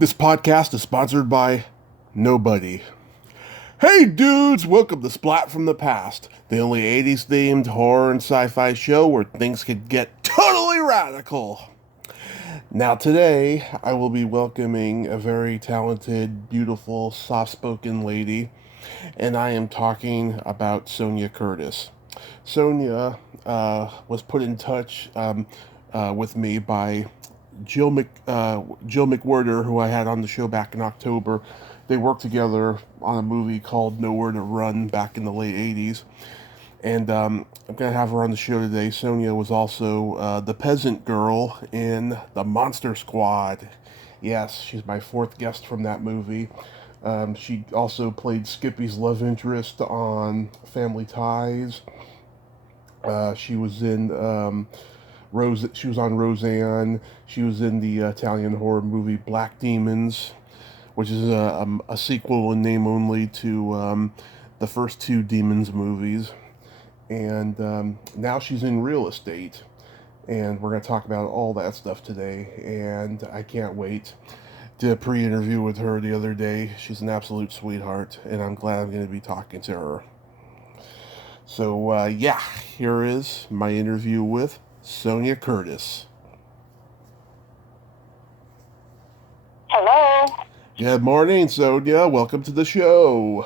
This podcast is sponsored by nobody. Hey dudes, welcome to Splat from the Past, the only 80s themed horror and sci-fi show where things could get totally radical. Now today, I will be welcoming a very talented, beautiful, soft-spoken lady, and I am talking about Sonia Curtis. Sonia was put in touch with me by Jill McWhirter, who I had on the show back in October. They worked together on a movie called Nowhere to Run back in the late 80s. And I'm going to have her on the show today. Sonia was also the peasant girl in The Monster Squad. Yes, she's my fourth guest from that movie. She also played Skippy's love interest on Family Ties. She was in She was on Roseanne. She was in the Italian horror movie Black Demons, which is a sequel in name only to the first two Demons movies. And now she's in real estate, and we're going to talk about all that stuff today. And I can't wait. Did a pre-interview with her the other day. She's an absolute sweetheart, and I'm glad I'm going to be talking to her. So yeah, here is my interview with Sonia Curtis. Hello. Good morning, Sonia. Welcome to the show.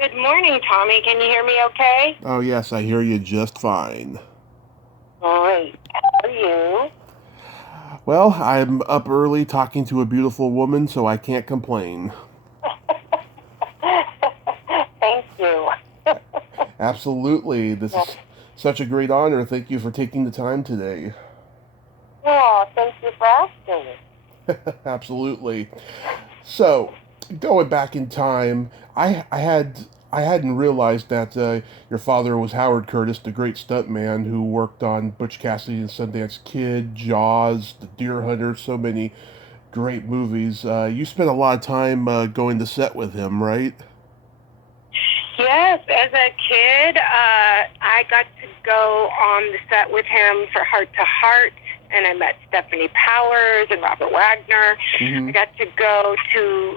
Good morning, Tommy. Can you hear me okay? Oh, yes, I hear you just fine. Great. How are you? Well, I'm up early talking to a beautiful woman, so I can't complain. Thank you. Absolutely. This is such a great honor. Thank you for taking the time today. Oh, thank you for asking. Absolutely. So, going back in time, I hadn't realized that your father was Howard Curtis, the great stuntman who worked on Butch Cassidy and Sundance Kid, Jaws, The Deer Hunter, so many great movies. You spent a lot of time going to set with him, right? Yes, as a kid, I got to go on the set with him for Heart to Heart, and I met Stephanie Powers and Robert Wagner. Mm-hmm. I got to go to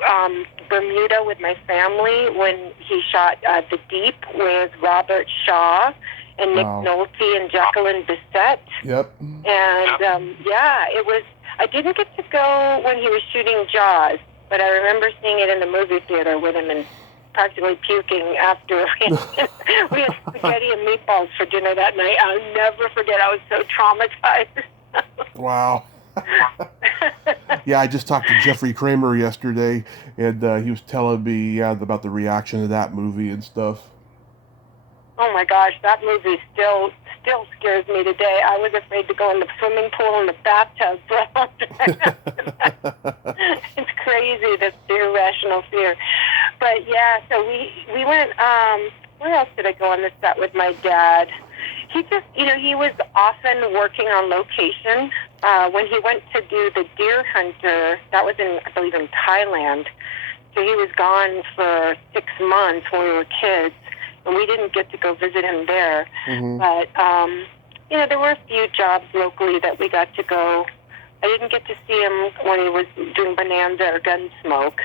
Bermuda with my family when he shot The Deep with Robert Shaw and Nick Nolte and Jacqueline Bisset. Yep. And yeah, it was. I didn't get to go when he was shooting Jaws, but I remember seeing it in the movie theater with him and practically puking after we had spaghetti and meatballs for dinner that night. I'll never forget. I was so traumatized. Wow. Yeah, I just talked to Jeffrey Kramer yesterday, and he was telling me about the reaction to that movie and stuff. Oh my gosh, that movie still scares me today. I was afraid to go in the swimming pool and the bathtub for a long time. It's crazy, this irrational fear. But yeah, so we went, where else did I go on the set with my dad? He just, he was often working on location. When he went to do The Deer Hunter, that was I believe in Thailand. So he was gone for 6 months when we were kids, and we didn't get to go visit him there. Mm-hmm. But, there were a few jobs locally that we got to go. I didn't get to see him when he was doing Bonanza or Gunsmoke.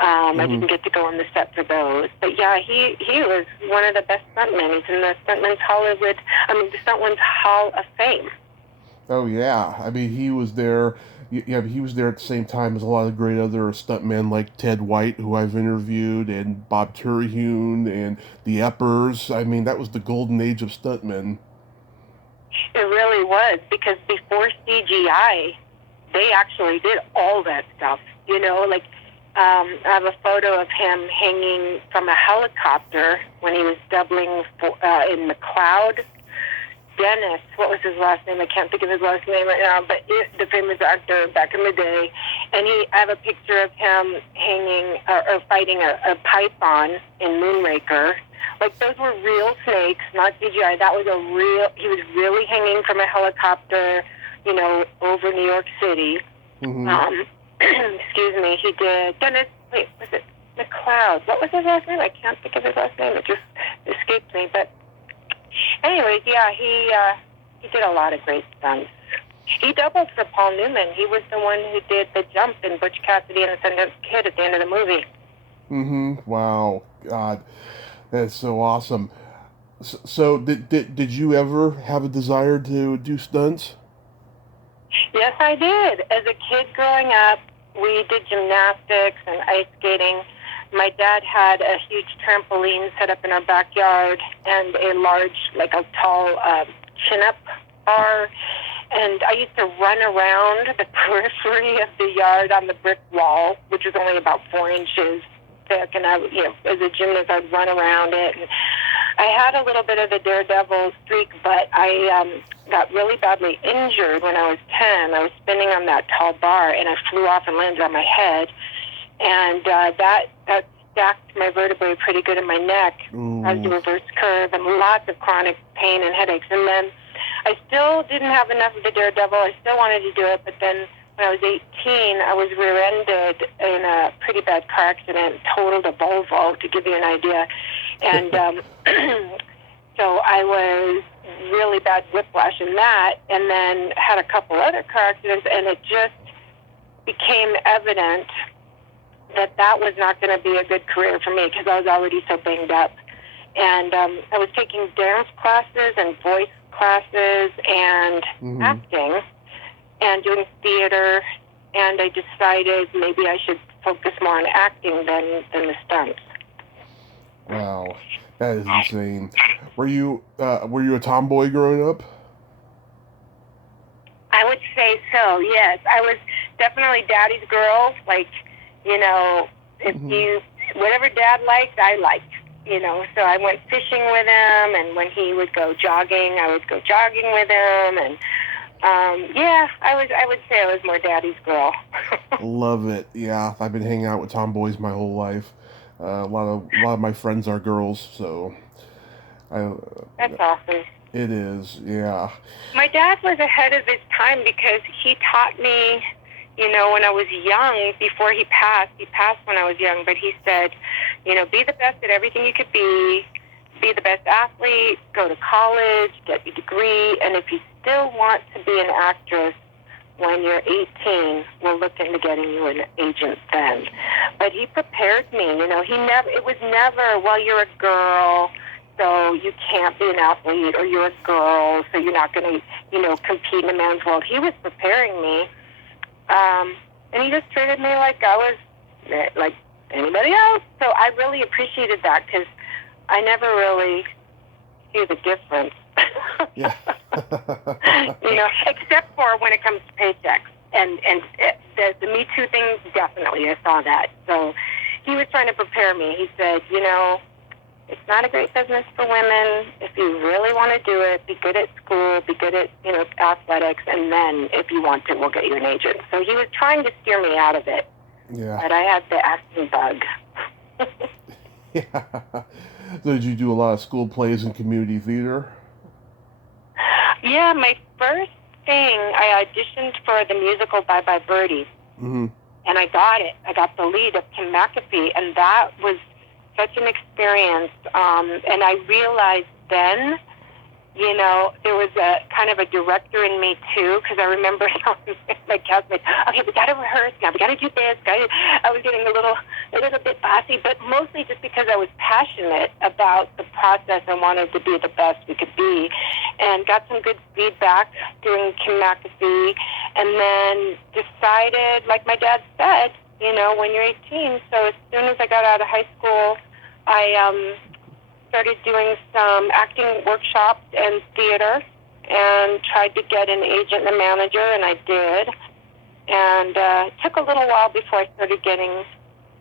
I didn't get to go on the set for those. But yeah, he was one of the best stuntmen. He's in the Stuntman's Hall of Fame. Oh yeah, I mean he was there. Yeah, he was there at the same time as a lot of great other stuntmen like Ted White, who I've interviewed, and Bob Terhune, and the Eppers. I mean, that was the golden age of stuntmen. It really was, because before CGI, they actually did all that stuff. I have a photo of him hanging from a helicopter when he was doubling in McCloud. Dennis, what was his last name? I can't think of his last name right now, but the famous actor back in the day. And I have a picture of him hanging or fighting a python in Moonraker. Like, those were real snakes, not CGI. That was he was really hanging from a helicopter, over New York City. Mm-hmm. Excuse me, he did. Dennis, wait, was it McCloud? What was his last name? I can't think of his last name. It just escaped me. But anyways, yeah, he did a lot of great stunts. He doubled for Paul Newman. He was the one who did the jump in Butch Cassidy and the Sundance Kid at the end of the movie. Mm-hmm. Wow. God, that's so awesome. So, did you ever have a desire to do stunts? Yes, I did. As a kid growing up, we did gymnastics and ice skating. My dad had a huge trampoline set up in our backyard and a large, like a tall chin-up bar. And I used to run around the periphery of the yard on the brick wall, which was only about 4 inches thick. And as a gymnast, I'd run around it. And I had a little bit of the daredevil streak, but I got really badly injured when I was 10. I was spinning on that tall bar, and I flew off and landed on my head. And that stacked my vertebrae pretty good in my neck. Ooh. I was a reverse curve and lots of chronic pain and headaches. And then I still didn't have enough of the daredevil. I still wanted to do it, but then when I was 18, I was rear-ended in a pretty bad car accident, totaled a Volvo, to give you an idea. And so I was really bad whiplash in that, and then had a couple other car accidents, and it just became evident that that was not going to be a good career for me because I was already so banged up. And I was taking dance classes and voice classes and acting and doing theater, and I decided maybe I should focus more on acting than the stunts. Wow, that is insane. Were you a tomboy growing up? I would say so, yes. I was definitely daddy's girl. Like, if whatever dad liked, I liked. So I went fishing with him, and when he would go jogging, I would go jogging with him, and I would say I was more daddy's girl. Love it. Yeah, I've been hanging out with tomboys my whole life. A lot of my friends are girls, so That's awesome. It is, yeah. My dad was ahead of his time because he taught me, when I was young, before he passed when I was young, but he said, be the best at everything you could be the best athlete, go to college, get your degree, and if you still want to be an actress when you're 18, we'll look into getting you an agent then. But he prepared me, it was never, well, you're a girl, so you can't be an athlete, or you're a girl, so you're not going to, compete in a man's world. He was preparing me, and he just treated me like I was like anybody else. So I really appreciated that because I never really see the difference. Yeah. Except for when it comes to paychecks. And the Me Too thing, definitely, I saw that. So he was trying to prepare me. He said, it's not a great business for women. If you really want to do it, be good at school, be good at, athletics, and then if you want to, we'll get you an agent. So he was trying to steer me out of it. Yeah. But I had the acting bug. Yeah. So did you do a lot of school plays and community theater? Yeah, my first thing, I auditioned for the musical Bye Bye Birdie. Mm-hmm. And I got it. I got the lead of Kim McAfee, and that was such an experience. And I realized then, there was a kind of a director in me too, because I remember telling my castmates, okay, we got to rehearse now. We got to do this. I was getting a little bit bossy, but mostly just because I was passionate about the process and wanted to be the best we could be, and got some good feedback doing Kim McAfee, and then decided, like my dad said, when you're 18. So as soon as I got out of high school, I started doing some acting workshops and theater and tried to get an agent and a manager, and I did. And it took a little while before I started getting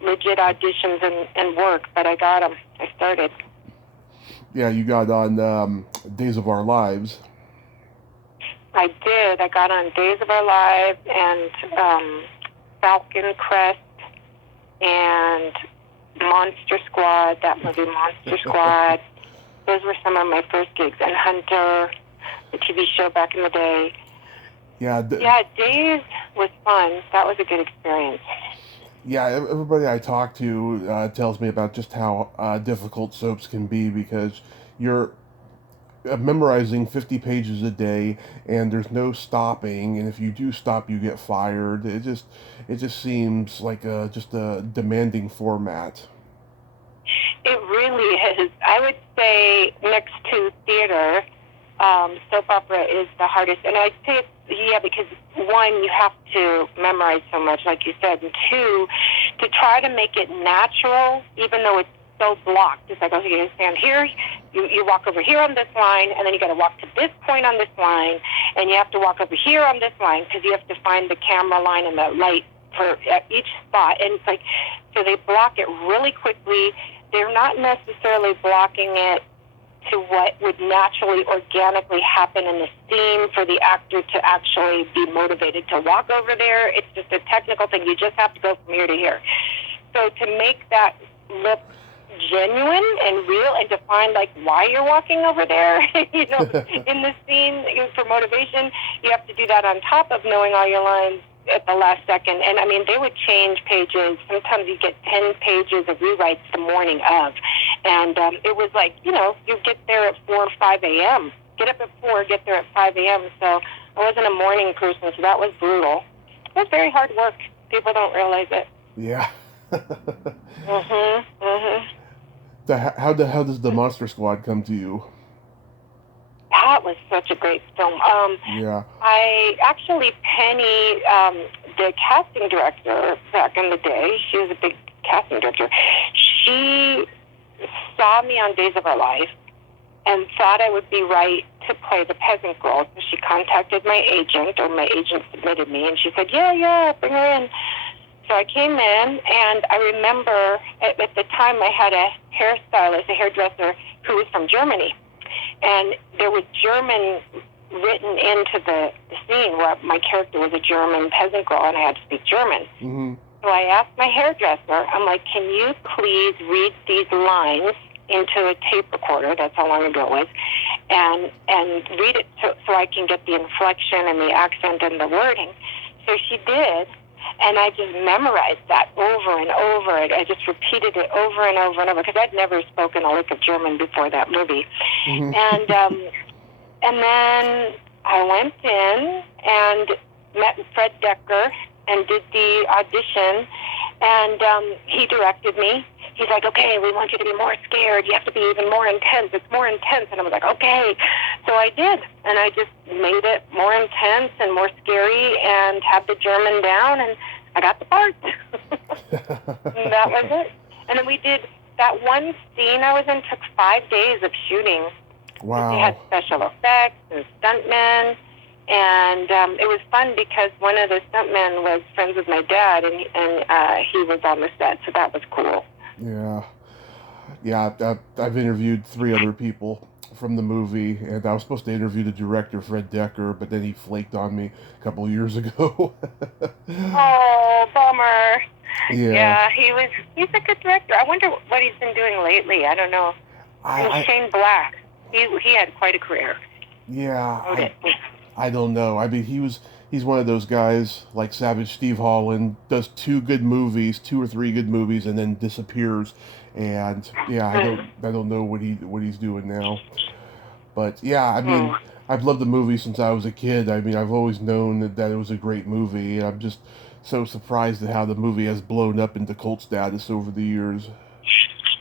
legit auditions and work, but I got them. I started. Yeah, you got on Days of Our Lives. I did. I got on Days of Our Lives and Falcon Crest and Monster Squad, that movie Monster Squad. Those were some of my first gigs. And Hunter, the TV show back in the day. Yeah. Days was fun. That was a good experience. Yeah, everybody I talk to tells me about just how difficult soaps can be because you're memorizing 50 pages a day, and there's no stopping. And if you do stop, you get fired. It just seems like just a demanding format. It really is. I would say next to theater, soap opera is the hardest. And I'd say because one, you have to memorize so much, like you said, and two, to try to make it natural, even though it's so blocked. It's like, okay, you stand here, you walk over here on this line, and then you got to walk to this point on this line, and you have to walk over here on this line because you have to find the camera line and the light for at each spot. And it's like, so they block it really quickly. They're not necessarily blocking it to what would naturally, organically happen in the scene for the actor to actually be motivated to walk over there. It's just a technical thing. You just have to go from here to here. So to make that look genuine and real, and to find like why you're walking over there, in the scene for motivation, you have to do that on top of knowing all your lines at the last second. And I mean, they would change pages. Sometimes you get 10 pages of rewrites the morning of. And it was like, you get there at 4 or 5 a.m. Get up at 4, get there at 5 a.m. So I wasn't a morning person, so that was brutal. It was very hard work. People don't realize it. Yeah. Mm-hmm. How does the Monster Squad come to you? That was such a great film. Yeah. Penny, the casting director back in the day, she was a big casting director. She saw me on Days of Our Life and thought I would be right to play the peasant girl. So she contacted my agent, or my agent submitted me, and she said, yeah, bring her in. So I came in, and I remember at the time I had a hairstylist, a hairdresser, who was from Germany. And there was German written into the scene where my character was a German peasant girl, and I had to speak German. Mm-hmm. So I asked my hairdresser, I'm like, can you please read these lines into a tape recorder, that's how long ago it was, and read it so I can get the inflection and the accent and the wording. So she did. And I just memorized that over and over. I just repeated it over and over and over because I'd never spoken a lick of German before that movie. Mm-hmm. And then I went in and met Fred Decker and did the audition. And he directed me. He's like, okay, we want you to be more scared. You have to be even more intense. It's more intense. And I was like, okay. So I did. And I just made it more intense and more scary and had the German down, and I got the part. And that was it. And then we did that one scene I was in, took 5 days of shooting. Wow. We had special effects and stuntmen. And it was fun because one of the stuntmen was friends with my dad, and he was on the set, so that was cool. Yeah. I've interviewed 3 other people from the movie, and I was supposed to interview the director, Fred Decker, but then he flaked on me a couple of years ago. Oh, bummer. Yeah. He's a good director. I wonder what he's been doing lately. I don't know. Shane Black. He had quite a career. Yeah. I don't know. I mean, he's one of those guys like Savage Steve Holland, does 2 or 3 good movies, and then disappears. And yeah, I don't know what he's doing now. But yeah, I mean, I've loved the movie since I was a kid. I mean, I've always known that it was a great movie. I'm just so surprised at how the movie has blown up into cult status over the years.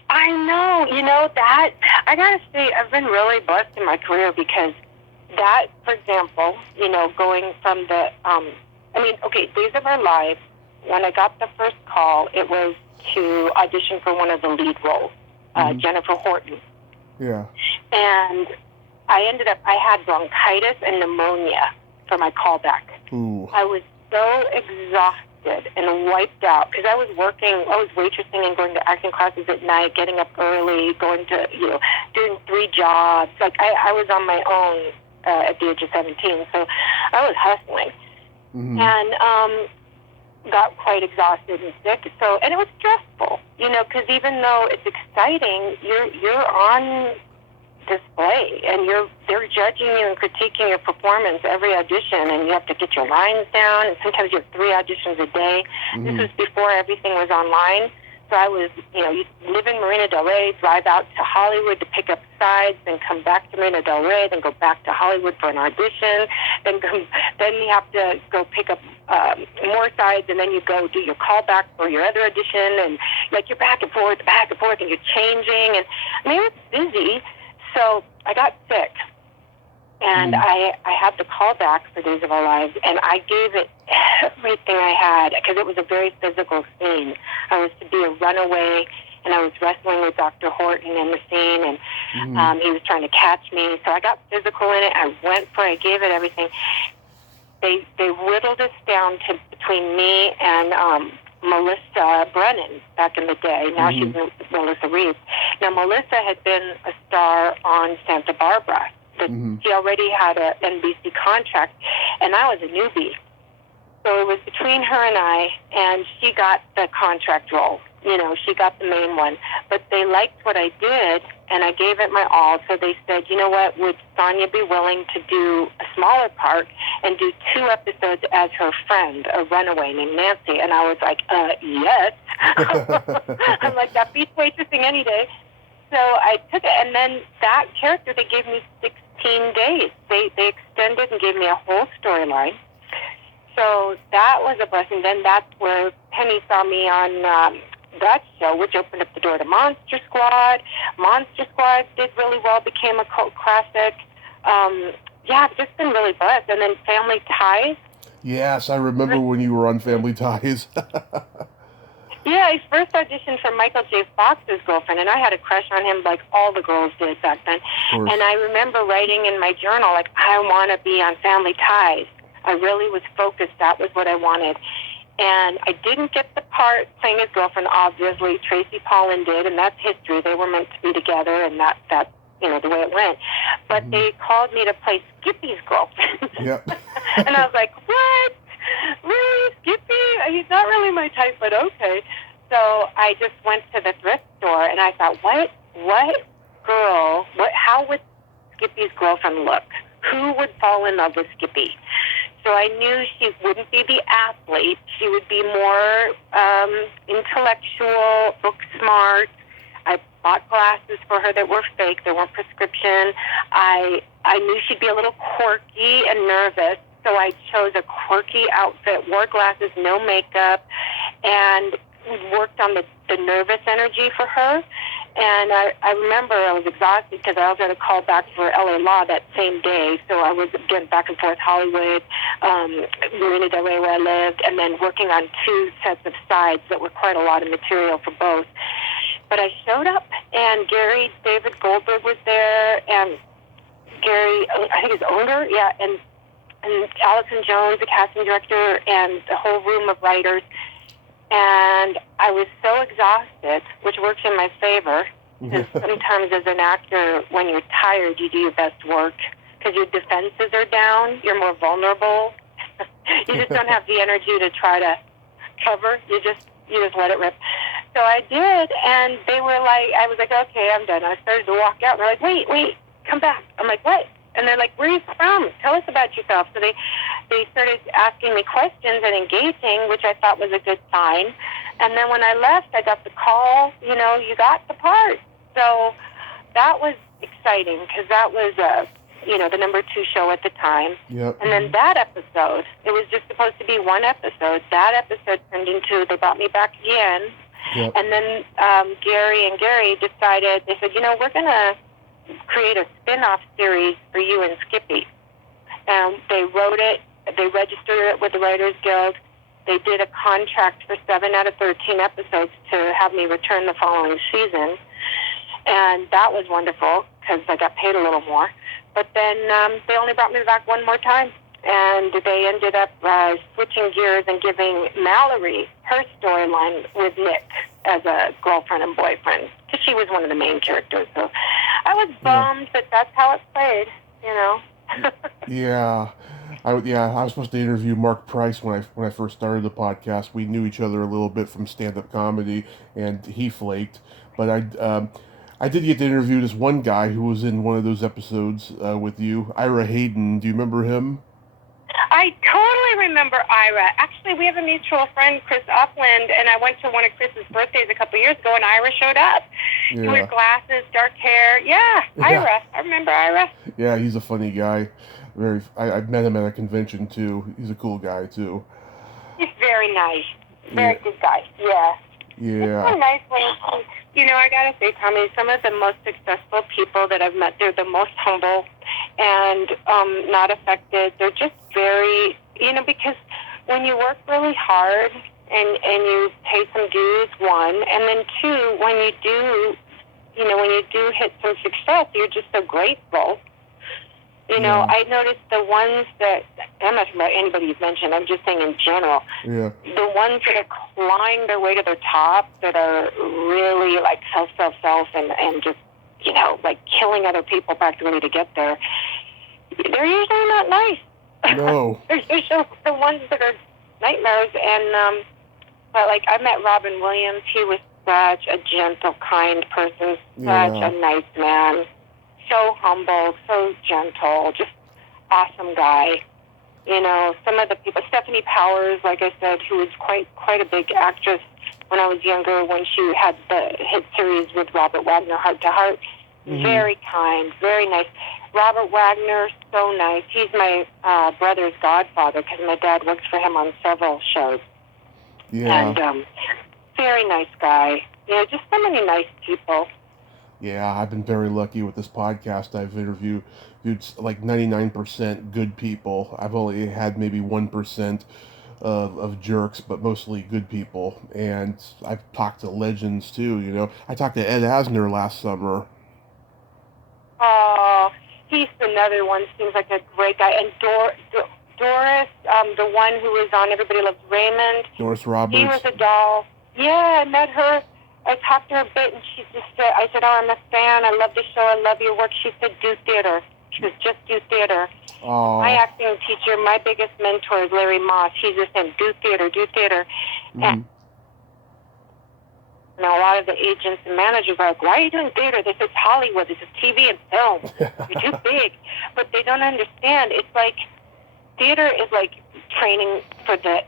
I know. That I gotta say, I've been really blessed in my career because that, for example, going from the, Days of Our Lives, when I got the first call, it was to audition for one of the lead roles, Jennifer Horton. Yeah. And I had bronchitis and pneumonia for my callback. Ooh. I was so exhausted and wiped out because I was waitressing and going to acting classes at night, getting up early, going to, doing 3 jobs. Like I was on my own at the age of 17, so I was hustling. Mm-hmm. And got quite exhausted and sick. So, and it was stressful, because even though it's exciting, you're on display, and they're judging you and critiquing your performance every audition, and you have to get your lines down, and sometimes you have 3 auditions a day. Mm-hmm. This was before everything was online, So I was, you live in Marina Del Rey, drive out to Hollywood to pick up sides, then come back to Marina Del Rey, then go back to Hollywood for an audition, then you have to go pick up more sides, and then you go do your callback for your other audition, and like you're back and forth, and you're changing, and I mean, it's busy. So I got sick. And I had the callback for Days of Our Lives, and I gave it everything I had, because it was a very physical scene. I was to be a runaway, and I was wrestling with Dr. Horton in the scene, and he was trying to catch me. So I got physical in it. I went for it. I gave it everything. They whittled us down to between me and Melissa Brennan back in the day. Now she's Melissa Reeves. Now, Melissa had been a star on Santa Barbara. She already had an NBC contract, and I was a newbie. So it was between her and I, and she got the contract role. She got the main one. But they liked what I did, and I gave it my all. So they said, you know what, would Sonia be willing to do a smaller part and do 2 episodes as her friend, a runaway named Nancy? And I was like, yes. I'm like, that beats waitressing any day. So I took it, and then that character, they gave me 16 days. They extended and gave me a whole storyline. So that was a blessing. Then that's where Penny saw me on that show, which opened up the door to Monster Squad. Monster Squad did really well, became a cult classic. I've just been really blessed. And then Family Ties. Yes, I remember when you were on Family Ties. Yeah, I first auditioned for Michael J. Fox's girlfriend, and I had a crush on him like all the girls did back then. And I remember writing in my journal, like, I want to be on Family Ties. I really was focused. That was what I wanted. And I didn't get the part playing his girlfriend, obviously. Tracy Pollan did, and that's history. They were meant to be together, and that's the way it went. But they called me to play Skippy's girlfriend. Yep. And I was like, what? Really, Skippy? He's not really my type, but okay. So I just went to the thrift store, and I thought, how would Skippy's girlfriend look? Who would fall in love with Skippy? So I knew she wouldn't be the athlete. She would be more intellectual, book smart. I bought glasses for her that were fake. They weren't prescription. I knew she'd be a little quirky and nervous. So I chose a quirky outfit, wore glasses, no makeup, and worked on the nervous energy for her. And I remember I was exhausted because I also had a call back for LA Law that same day. So I was getting back and forth Hollywood, Marina Del Rey where I lived, and then working on 2 sets of sides that were quite a lot of material for both. But I showed up, and Gary David Goldberg was there, and Gary, I think it's owner, yeah, and Allison Jones, the casting director, and the whole room of writers. And I was so exhausted, which works in my favor, because sometimes as an actor, when you're tired, you do your best work, because your defenses are down, you're more vulnerable. You just don't have the energy to try to cover. You just let it rip. So I did, and they were like, I was like, okay, I'm done. I started to walk out, and they're like, wait, come back. I'm like, what? And they're like, where are you from? Tell us about yourself. So they started asking me questions and engaging, which I thought was a good sign. And then when I left, I got the call, you got the part. So that was exciting, because that was, the number 2 show at the time. Yep. And then that episode, it was just supposed to be 1 episode. That episode turned into, they brought me back again. Yep. And then Gary decided, they said, we're going to create a spin-off series for you and Skippy. And they wrote it, they registered it with the Writers Guild. They did a contract for 7 out of 13 episodes to have me return the following season. And that was wonderful, because I got paid a little more. But then they only brought me back 1 more time. And they ended up switching gears and giving Mallory her storyline with Nick as a girlfriend and boyfriend, because she was one of the main characters. So I was bummed, but that's how it played, Yeah. I was supposed to interview Mark Price when I first started the podcast. We knew each other a little bit from stand-up comedy, and he flaked. But I did get to interview this one guy who was in one of those episodes with you, Ira Hayden. Do you remember him? I totally totally remember Ira. Actually, we have a mutual friend, Chris Upland, and I went to one of Chris's birthdays a couple years ago, and Ira showed up. Yeah. He wore glasses, dark hair. Yeah, Ira. I remember Ira. Yeah, he's a funny guy. I've met him at a convention too. He's a cool guy too. He's very nice. Very good guy. Yeah. Yeah. It's so nice when, I gotta say, Tommy, some of the most successful people that I've met, they're the most humble and not affected. They're just very, because when you work really hard and you pay some dues, one, and then two, when you do hit some success, you're just so grateful. I noticed the ones that, I'm not talking about anybody you've mentioned, I'm just saying in general, the ones that are clawing their way to the top, that are really like self, and just, like killing other people practically to get there, they're usually not nice. No. They're usually the ones that are nightmares. And, but like, I met Robin Williams. He was such a gentle, kind person, such a nice man. So humble, so gentle, just awesome guy. Some of the people, Stephanie Powers, like I said, who was quite a big actress when I was younger, when she had the hit series with Robert Wagner, Heart to Heart. Mm-hmm. Very kind, very nice. Robert Wagner, so nice. He's my brother's godfather because my dad works for him on several shows. Yeah. And very nice guy. Just so many nice people. Yeah, I've been very lucky with this podcast. I've interviewed like 99% good people. I've only had maybe 1% of jerks, but mostly good people. And I've talked to legends too, I talked to Ed Asner last summer. Oh, he's another one. Seems like a great guy. And Doris, the one who was on Everybody Loves Raymond. Doris Roberts. She was a doll. Yeah, I met her. I talked to her a bit, and she just said, I said, I'm a fan. I love the show. I love your work. She said, do theater. She goes, just do theater. Oh. My acting teacher, my biggest mentor is Larry Moss. He's just saying, do theater, do theater. Mm-hmm. And a lot of the agents and managers are like, why are you doing theater? This is Hollywood. This is TV and film. You're too big. But they don't understand. It's like, theater is like training for the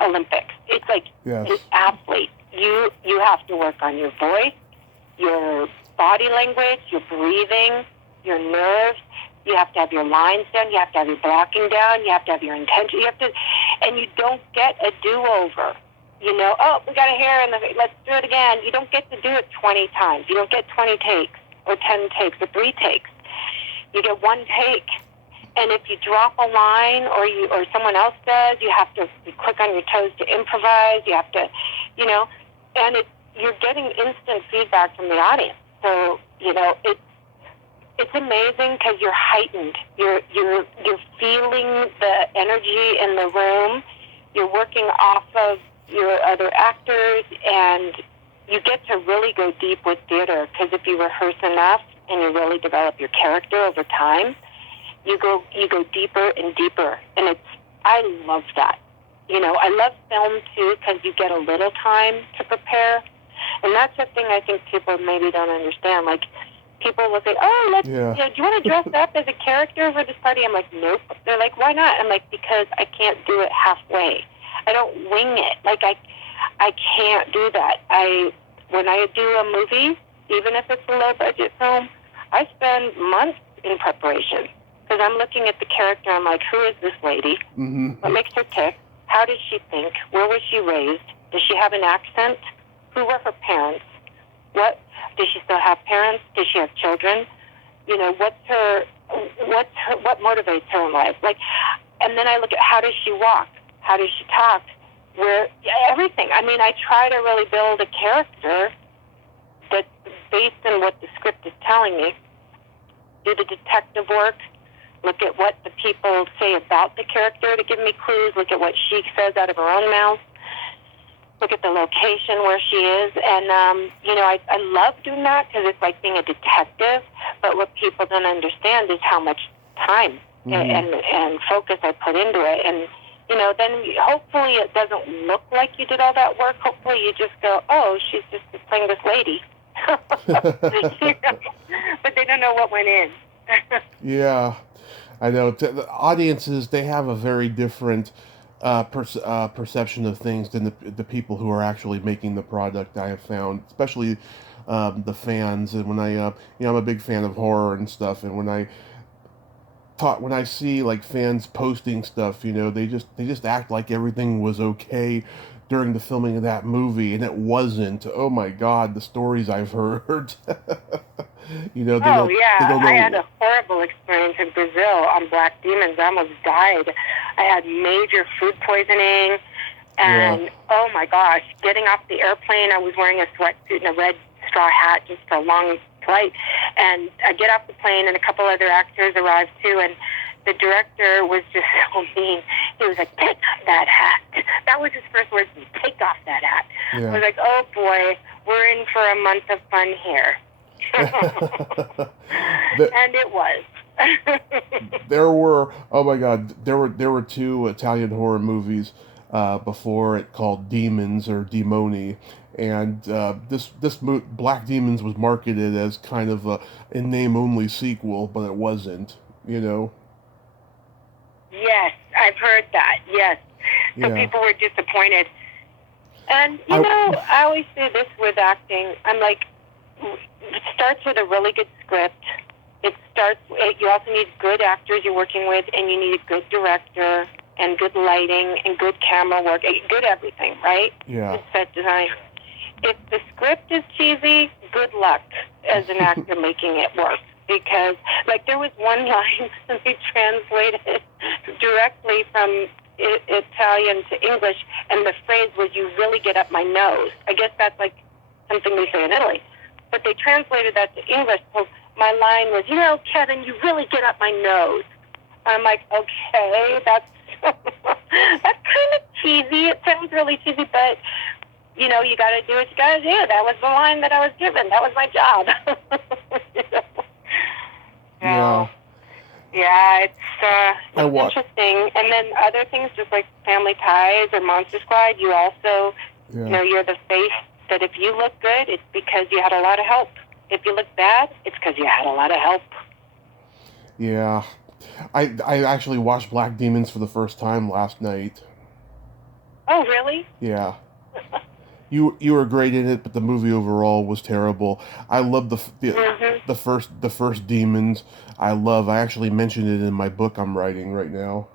Olympics. It's like an athlete. You have to work on your voice, your body language, your breathing, your nerves. You have to have your lines done. You have to have your blocking down. You have to have your intention. And you don't get a do-over. Oh, we got a hair in let's do it again. You don't get to do it 20 times. You don't get 20 takes or 10 takes or 3 takes. You get one take. And if you drop a line or someone else does, you have to click on your toes to improvise. You have to, and you're getting instant feedback from the audience. So, it's amazing because you're heightened. You're feeling the energy in the room. You're working off of your other actors, and you get to really go deep with theater because if you rehearse enough and you really develop your character over time, you go deeper and deeper, and I love that. I love film too because you get a little time to prepare, and that's the thing I think people maybe don't understand. Like, people will say, "Oh, do you want to dress up as a character for this party?" I'm like, "Nope." They're like, "Why not?" I'm like, "Because I can't do it halfway. I don't wing it. Like I can't do that. When I do a movie, even if it's a low budget film, I spend months in preparation." Because I'm looking at the character, I'm like, who is this lady? Mm-hmm. What makes her tick? How does she think? Where was she raised? Does she have an accent? Who were her parents? Does she still have parents? Does she have children? What motivates her in life? And then I look at how does she walk? How does she talk? Everything. I mean, I try to really build a character that's based on what the script is telling me. Do the detective work. Look at what the people say about the character to give me clues. Look at what she says out of her own mouth. Look at the location where she is. And, I love doing that because it's like being a detective. But what people don't understand is how much time and focus I put into it. And, then hopefully it doesn't look like you did all that work. Hopefully you just go, oh, she's just playing this lady. But they don't know what went in. Yeah. I know the audiences, they have a very different perception of things than the people who are actually making the product. I have found, especially the fans, and when I'm a big fan of horror and stuff, and when I see like fans posting stuff, they just act like everything was okay during the filming of that movie, and it wasn't. Oh my God, the stories I've heard. They Oh they yeah, don't I had know. a horrible experience in Brazil on Black Demons. I almost died. I had major food poisoning, Yeah, and oh my gosh, getting off the airplane, I was wearing a sweatsuit and a red straw hat just for a long flight. And I get off the plane, and a couple other actors arrived too, and the director was just so mean. He was like, "Take off that hat." That was his first words: "Take off that hat." I yeah. was like, "Oh boy, we're in for a month of fun here." The- And it was. there were, oh my God, there were two Italian horror movies before it called Demons or Demoni, and Black Demons was marketed as kind of a name only sequel, but it wasn't. You know, Yes, I've heard that. Yes. So yeah. people were disappointed. And, I I always say this with acting. I'm like, it starts with a really good script. You also need good actors you're working with, and you need a good director, and good lighting, and good camera work, good everything, right? yeah. Good set design. If the script is cheesy, good luck as an actor making it work. Because, like, there was one line that they translated directly from Italian to English, and the phrase was, "You really get up my nose." I guess that's like something we say in Italy. But they translated that to English, so my line was, "Kevin, you really get up my nose." I'm like, okay, that's that's kind of cheesy. It sounds really cheesy, but you got to do what you got to do. That was the line that I was given. That was my job. Yeah. So, yeah, I it's watch. interesting. And then other things, just like Family Ties or Monster Squad, you also, Yeah. you're the face that if you look good, it's because you had a lot of help. If you look bad, it's because you had a lot of help. Yeah. I actually watched Black Demons for the first time last night. Oh, really? Yeah. You were great in it, but the movie overall was terrible. I love Mm-hmm. the first Demons. I actually mentioned it in my book I'm writing right now.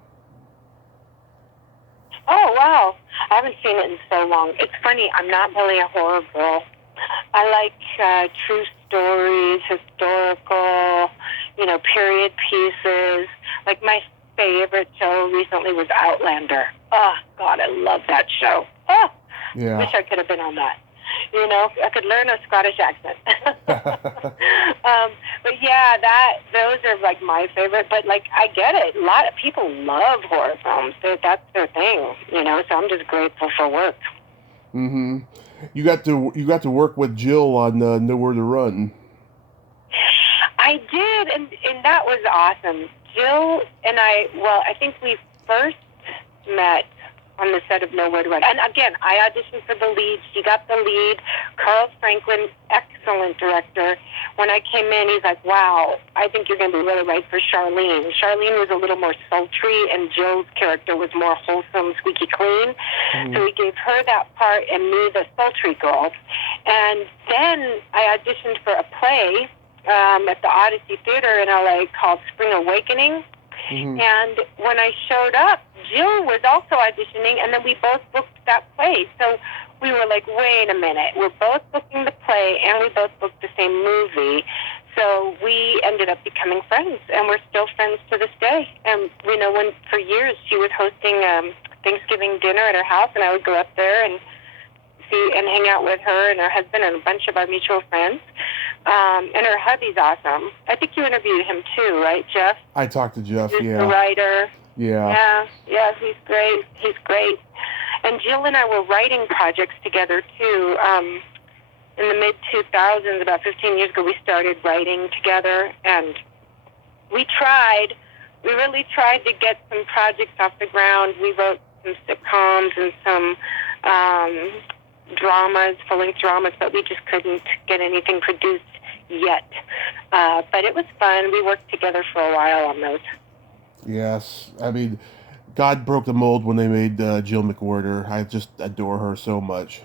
Oh, wow. I haven't seen it in so long. It's funny, I'm not really a horror girl. I like true stories, historical, period pieces. Like my favorite show recently was Outlander. Oh, God, I love that show. Oh, wish Yeah. I could have been on that. I could learn a Scottish accent. But yeah, those are like my favorite. But like, I get it. A lot of people love horror films. That's their thing. So I'm just grateful for work. Mm-hmm. You got to work with Jill on Nowhere to Run. I did, and that was awesome. Jill and I think we first met on the set of Nowhere to Run. And again, I auditioned for the lead. She got the lead. Carl Franklin, excellent director. When I came in, he's like, "Wow, I think you're going to be really right for Charlene." Charlene was a little more sultry, and Jill's character was more wholesome, squeaky clean. Mm-hmm. So he gave her that part and me the sultry girl. And then I auditioned for a play at the Odyssey Theater in LA called Spring Awakening. Mm-hmm. And when I showed up, Jill was also auditioning, and then we both booked that play. So we were like, wait a minute, we're both booking the play, and we both booked the same movie. So we ended up becoming friends, and we're still friends to this day. And when for years she was hosting Thanksgiving dinner at her house, and I would go up there and see and hang out with her and her husband and a bunch of our mutual friends. And her hubby's awesome. I think you interviewed him too, right, Jeff? I talked to Jeff. He's the Yeah. writer. Yeah. Yeah, he's great. He's great. And Jill and I were writing projects together too. In the mid-2000s, about 15 years ago, we started writing together, and we really tried to get some projects off the ground. We wrote some sitcoms and some dramas, full-length dramas, but we just couldn't get anything produced yet. But it was fun. We worked together for a while on those. Yes, I mean, God broke the mold when they made Jill McWhorter. I just adore her so much.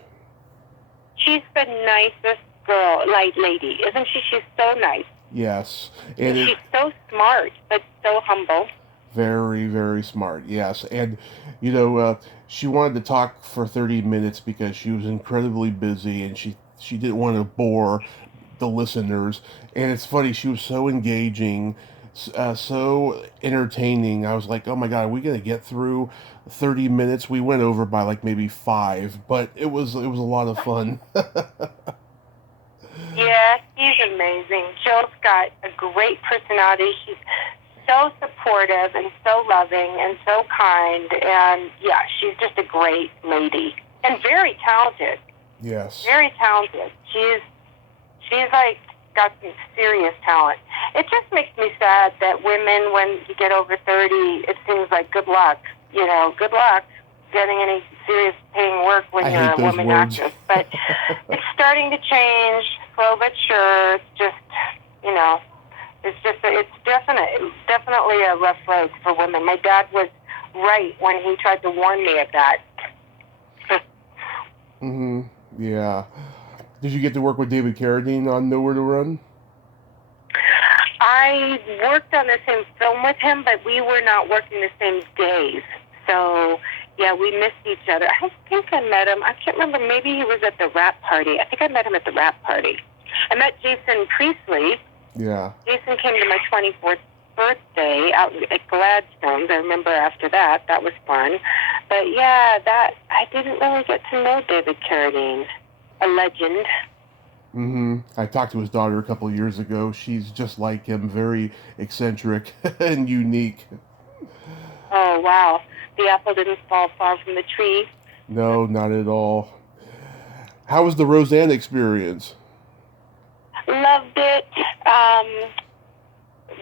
She's the nicest girl, like lady, isn't she? She's so nice. Yes, And and it she's so smart, but so humble. very, very smart. Yes, and you know, she wanted to talk for 30 minutes because she was incredibly busy, and she didn't want to bore the listeners. And it's funny, she was so engaging, so entertaining. I was like, oh my god, are we gonna get through 30 minutes? We went over by like maybe five, but it was a lot of fun. Yeah, she's amazing. Jill's got a great personality. She's so supportive and so loving and so kind. And yeah, she's just a great lady and very talented. Yes. Very talented. She's like got some serious talent. It just makes me sad that women, when you get over 30, it seems like good luck. You know, good luck getting any serious paying work when I you're hate a those woman words. actress. But it's starting to change, slow but sure. It's just, you know, it's definitely a rough road for women. My dad was right when he tried to warn me of that. Mm-hmm. Yeah. Did you get to work with David Carradine on Nowhere to Run? I worked on the same film with him, but we were not working the same days. So, yeah, we missed each other. I think I met him. I can't remember. Maybe he was at the rap party. I think I met him at the rap party. I met Jason Priestley. Yeah. Jason came to my 24th birthday out at Gladstone's. I remember after that. That was fun. But, yeah, I didn't really get to know David Carradine, a legend. Mm-hmm. I talked to his daughter a couple of years ago. She's just like him, very eccentric and unique. Oh, wow. The apple didn't fall far from the tree. No, not at all. How was the Roseanne experience? Loved it.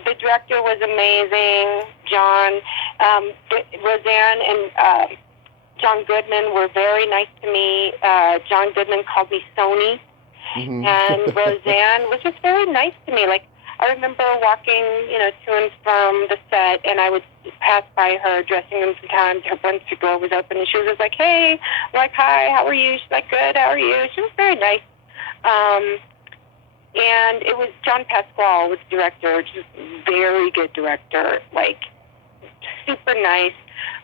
The director was amazing. John, Roseanne, and John Goodman were very nice to me. John Goodman called me Sony, Mm-hmm. and Roseanne was just very nice to me. Like, I remember walking, to and from the set, and I would pass by her dressing room sometimes. Once her door was open, and she was just like, "Hey," I'm like, "Hi, how are you?" She's like, "Good, how are you?" She was very nice. And it was John Pasquale was the director, just very good director, like super nice.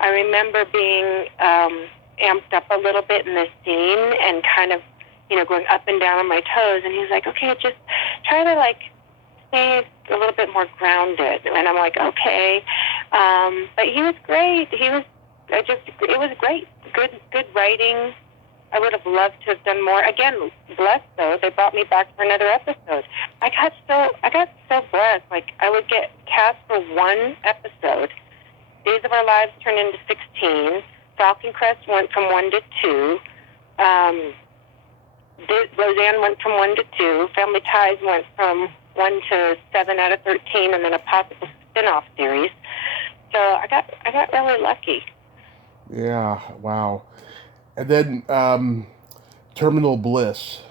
I remember being amped up a little bit in the scene and kind of, going up and down on my toes. And he was like, "Okay, just try to like stay a little bit more grounded." And I'm like, "Okay." But he was great. It was great. Good writing. I would have loved to have done more. Again, blessed though, they brought me back for another episode. I got so blessed. Like, I would get cast for one episode. Days of Our Lives turned into 16. Falcon Crest went from 1 to 2. Roseanne went from 1 to 2. Family Ties went from 1 to 7 out of 13, and then a possible spin-off series. So I got really lucky. Yeah. Wow. And then Terminal Bliss.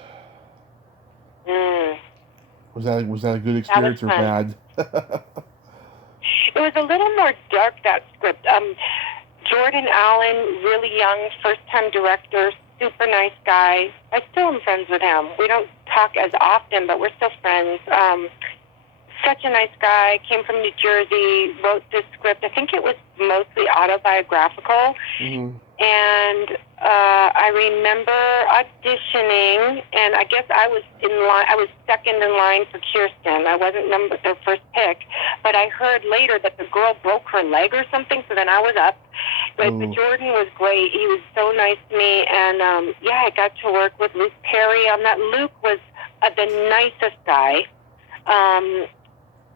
Was that a good experience or bad? It was a little more dark, that script. Jordan Allen, really young, first-time director, super nice guy. I still am friends with him. We don't talk as often, but we're still friends. Such a nice guy, came from New Jersey, wrote this script. I think it was mostly autobiographical. Mm-hmm. And I remember auditioning, and I guess I was in line. I was second in line for Kirsten. I wasn't their first pick, but I heard later that the girl broke her leg or something. So then I was up. But Jordan was great. He was so nice to me, and I got to work with Luke Perry on that. Luke was the nicest guy.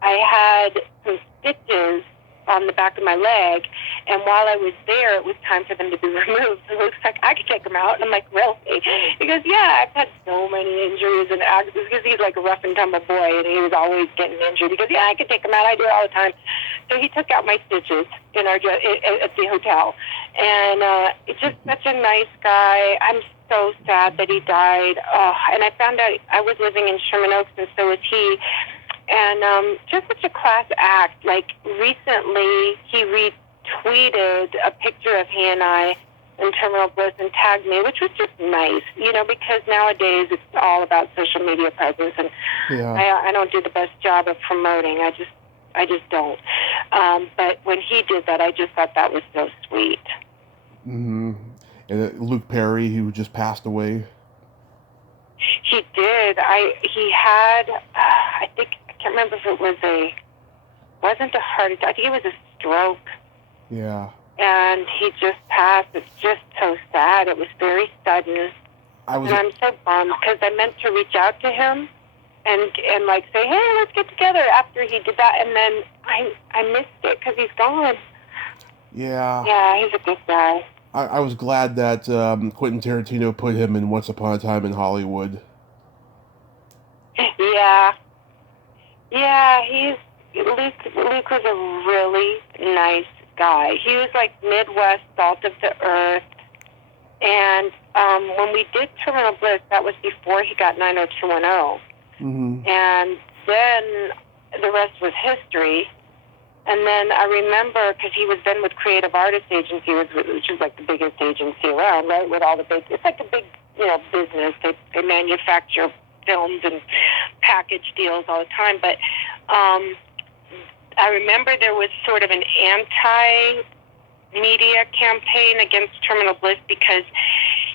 I had some stitches on the back of my leg, and while I was there, it was time for them to be removed. So Luke's like, "I could take them out." And I'm like, "Really?" He goes, "Yeah, I've had so many injuries and accidents," because he's like a rough and tumble boy, and he was always getting injured. He goes, "Yeah, I could take them out. I do it all the time." So he took out my stitches at the hotel, and it's just such a nice guy. I'm so sad that he died. And I found out I was living in Sherman Oaks, and so was he. just such a class act. Like, recently, he retweeted a picture of he and I in Terminal Bliss and tagged me, which was just nice, because nowadays it's all about social media presence, and I don't do the best job of promoting. I just don't. But when he did that, I just thought that was so sweet. Mm-hmm. And Luke Perry, who just passed away. He did. He had, I can't remember if it wasn't a heart attack. I think it was a stroke. Yeah. And he just passed. It's just so sad. It was very sudden. And I'm so bummed because I meant to reach out to him and like say, hey, let's get together after he did that. And then I missed it because he's gone. Yeah. Yeah, he's a good guy. I was glad that Quentin Tarantino put him in Once Upon a Time in Hollywood. Yeah. Yeah, Luke was a really nice guy. He was like Midwest, salt of the earth. And when we did Terminal Bliss, that was before he got 90210. Mm-hmm. And then the rest was history. And then I remember, because he was then with Creative Artists Agency, which is like the biggest agency around, right? With all the big, it's like a big, business. They manufacture films and package deals all the time. But I remember there was sort of an anti-media campaign against Terminal Bliss because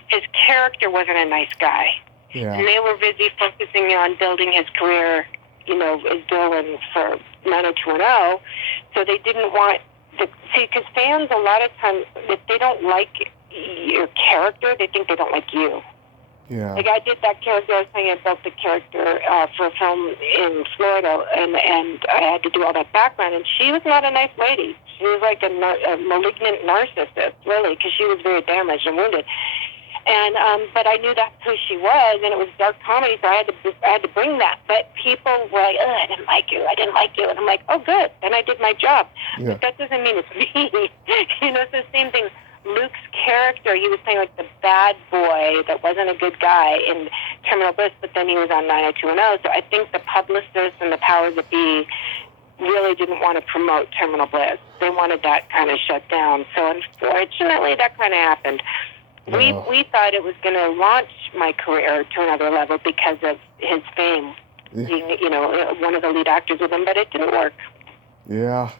his character wasn't a nice guy. Yeah. And they were busy focusing on building his career, as villain for 90210. So they didn't want because fans a lot of times, if they don't like your character, they think they don't like you. Yeah. Like I did that character, I was saying I built the character for a film in Florida, and I had to do all that background, and she was not a nice lady. She was like a malignant narcissist, really, because she was very damaged and wounded. And but I knew that's who she was, and it was dark comedy, so I had to bring that. But people were like, "I didn't like you. I didn't like you," and I'm like, "Oh, good." Then I did my job. Yeah. But that doesn't mean it's me. It's the same thing. Luke's character, he was playing like the bad boy that wasn't a good guy in Terminal Bliss, but then he was on 90210. So I think the publicists and the powers that be really didn't want to promote Terminal Bliss. They wanted that kind of shut down. So unfortunately, that kind of happened. We thought it was going to launch my career to another level because of his fame, being, one of the lead actors with him, but it didn't work. Yeah,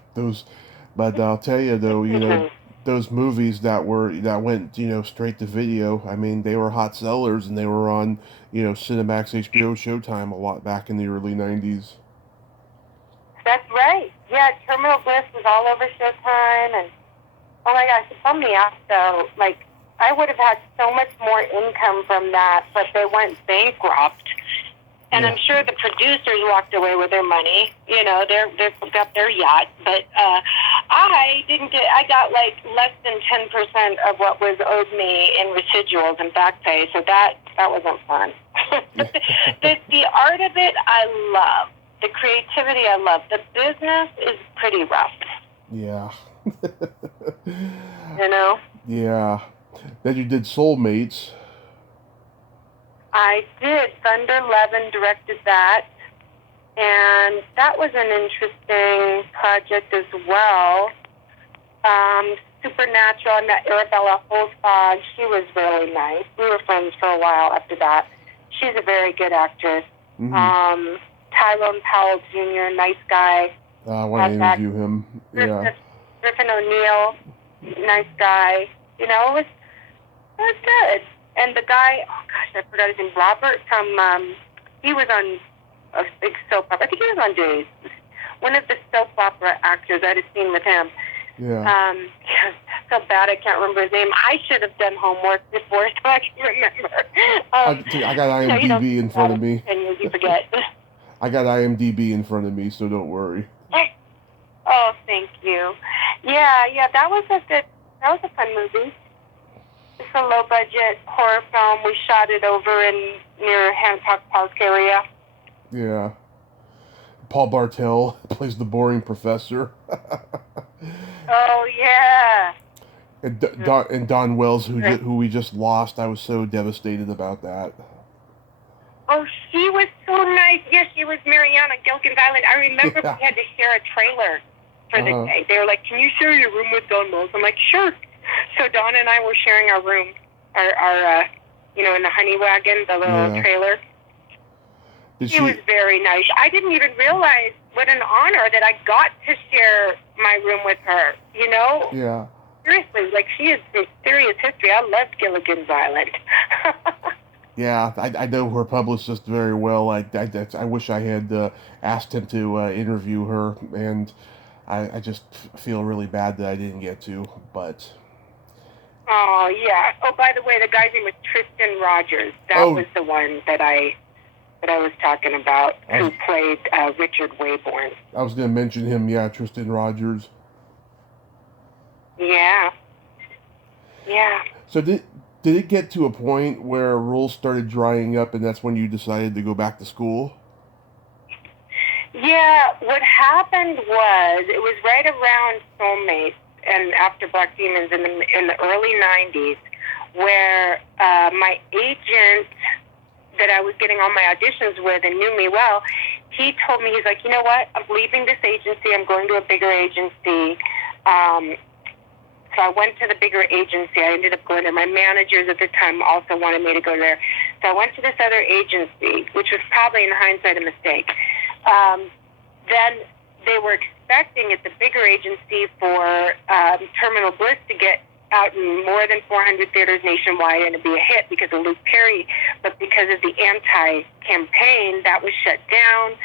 but I'll tell you though, those movies that went, straight to video, I mean, they were hot sellers and they were on, Cinemax, HBO, Showtime a lot back in the early 90s. That's right. Yeah, Terminal Bliss was all over Showtime, and oh my gosh, it bummed me out though. Like, I would have had so much more income from that, but they went bankrupt. And I'm sure the producers walked away with their money. They've got their yacht. But I got like less than 10% of what was owed me in residuals and back pay, so that wasn't fun. But the art of it, I love. The creativity, I love. The business is pretty rough. Yeah. Yeah. Then you did Soulmates. I did. Thunder Levin directed that, and that was an interesting project as well. Supernatural, I met Arabella Holzbach. She was really nice. We were friends for a while after that. She's a very good actress. Mm-hmm. Tyrone Powell Jr., nice guy. I want to interview him. Griffin O'Neill, nice guy. It was good. And the guy, oh gosh, I forgot his name, Robert he was on a big soap opera. I think he was on Days. One of the soap opera actors, I had a scene with him. Yeah. So bad I can't remember his name. I should have done homework before so I can remember. I got IMDb in front of me. And you forget. I got IMDb in front of me, so don't worry. Oh, thank you. Yeah, that was a fun movie. It's a low-budget horror film. We shot it over near Hancock Park area. Yeah. Paul Bartel plays the boring professor. Oh, yeah. And Don Wells, who we just lost. I was so devastated about that. Oh, she was so nice. nice. Yes, she was Mariana Gilkins Island. I remember we had to share a trailer for the day. They were like, can you share your room with Don Mills? I'm like, sure. So Don and I were sharing our room, our in the honey wagon, the little trailer. She was very nice. I didn't even realize what an honor that I got to share my room with her, you know? Yeah. Seriously, like, she is some serious history. I loved Gilligan's Island. Yeah, I know her publicist very well. I wish I had asked him to interview her, and I just feel really bad that I didn't get to, but... Oh, yeah. Oh, by the way, the guy's name was Tristan Rogers. That was the one that I was talking about, who played Richard Wayborn. I was going to mention him, Tristan Rogers. Yeah. Yeah. So did it get to a point where rules started drying up and that's when you decided to go back to school? Yeah, what happened was, it was right around Soulmates and after Black Demons in the early 90s, where my agent that I was getting all my auditions with and knew me well, he told me, he's like, you know what, I'm leaving this agency, I'm going to a bigger agency. So I went to the bigger agency. I ended up going there. My managers at the time also wanted me to go there. So I went to this other agency, which was probably in hindsight a mistake. Then they were expecting at the bigger agency for Terminal Bliss to get out in more than 400 theaters nationwide and to be a hit because of Luke Perry. But because of the anti-campaign, that was shut down.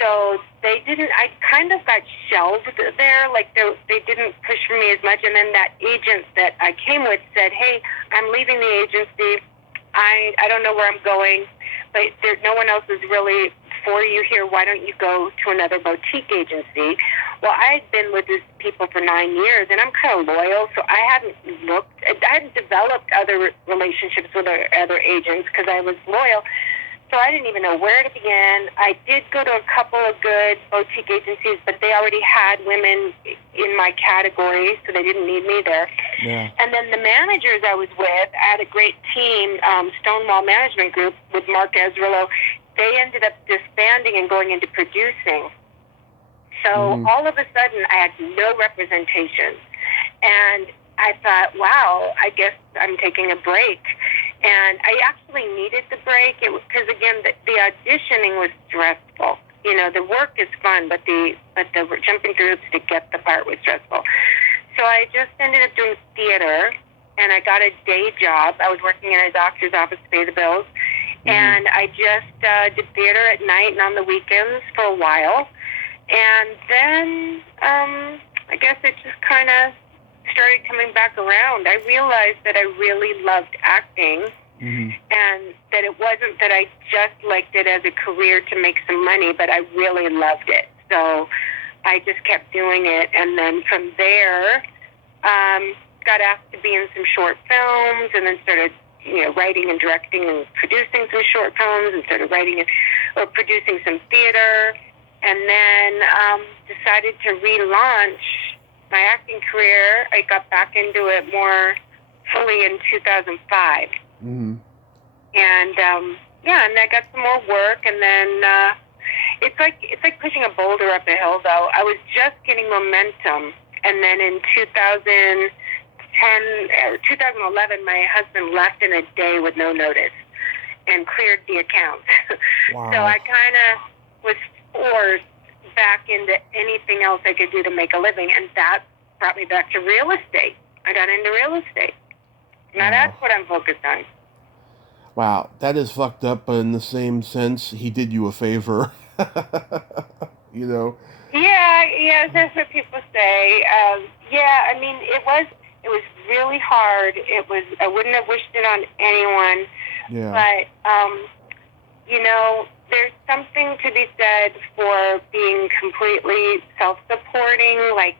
So they didn't, I kind of got shelved there, like they didn't push for me as much. And then that agent that I came with said, hey, I'm leaving the agency. I don't know where I'm going, but no one else is really for you here. Why don't you go to another boutique agency? Well, I had been with these people for 9 years, and I'm kind of loyal, so I hadn't developed other relationships with other agents because I was loyal. So I didn't even know where to begin. I did go to a couple of good boutique agencies, but they already had women in my category, so they didn't need me there. Yeah. And then the managers I was with, I had a great team, Stonewall Management Group with Mark Ezrello. They ended up disbanding and going into producing. So all of a sudden, I had no representation. And I thought, wow, I guess I'm taking a break. And I actually needed the break because, again, the auditioning was stressful. You know, the work is fun, but the jumping through hoops to get the part was stressful. So I just ended up doing theater, and I got a day job. I was working in a doctor's office to pay the bills. And I just did theater at night and on the weekends for a while. And then I guess it just kind of started coming back around. I realized that I really loved acting, and that it wasn't that I just liked it as a career to make some money, but I really loved it. So I just kept doing it, and then from there got asked to be in some short films, and then started writing and directing and producing some short films, and started writing or producing some theater, and then decided to relaunch my acting career. I got back into it more fully in 2005. And and I got some more work, and then it's like pushing a boulder up a hill, though. I was just getting momentum, and then in 2010 or 2011, my husband left in a day with no notice and cleared the account. Wow. So I kind of was forced back into anything else I could do to make a living, and that brought me back to real estate. I got into real estate. Now that's what I'm focused on. Wow, that is fucked up, but in the same sense, he did you a favor. You know? Yeah, that's what people say. I mean, it was really hard. I wouldn't have wished it on anyone. Yeah. But, there's something to be said for being completely self-supporting, like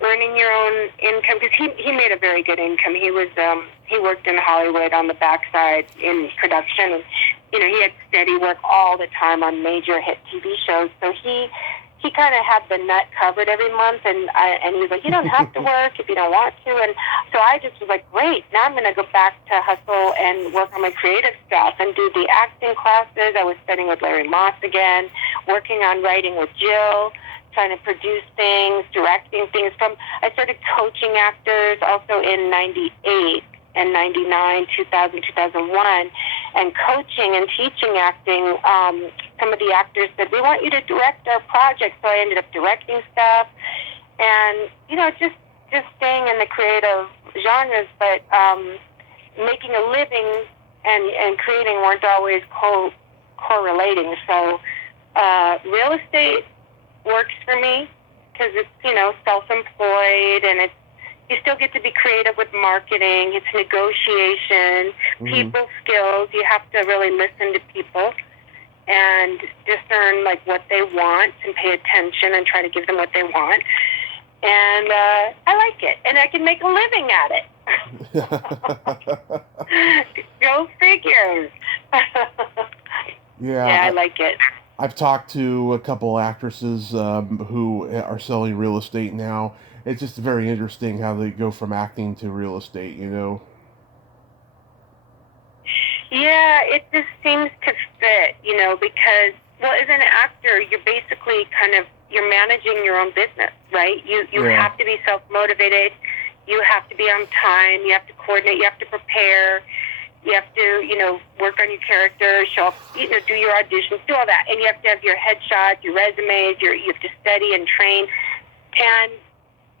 earning your own income, because he made a very good income. He worked in Hollywood on the backside in production. And, he had steady work all the time on major hit TV shows. So he he kind of had the nut covered every month, and he was like, you don't have to work if you don't want to. And so I just was like, great, now I'm going to go back to hustle and work on my creative stuff and do the acting classes. I was studying with Larry Moss again, working on writing with Jill, trying to produce things, directing things. I started coaching actors also in 98 and 99, 2000, 2001, and coaching and teaching acting. Some of the actors said, we want you to direct our project, so I ended up directing stuff. And, just staying in the creative genres, but making a living and creating weren't always correlating. So real estate works for me because it's, self-employed, and you still get to be creative with marketing. It's negotiation, people skills. You have to really listen to people and discern like what they want and pay attention and try to give them what they want. And I like it, and I can make a living at it. Go figures. Yeah, I like it. I've talked to a couple actresses who are selling real estate now. It's just very interesting how they go from acting to real estate, Yeah, it just seems to fit, because, as an actor, you're basically you're managing your own business, right? You have to be self-motivated. You have to be on time. You have to coordinate. You have to prepare. You have to, work on your character, show up, do your auditions, do all that. And you have to have your headshots, your resumes, you have to study and train. And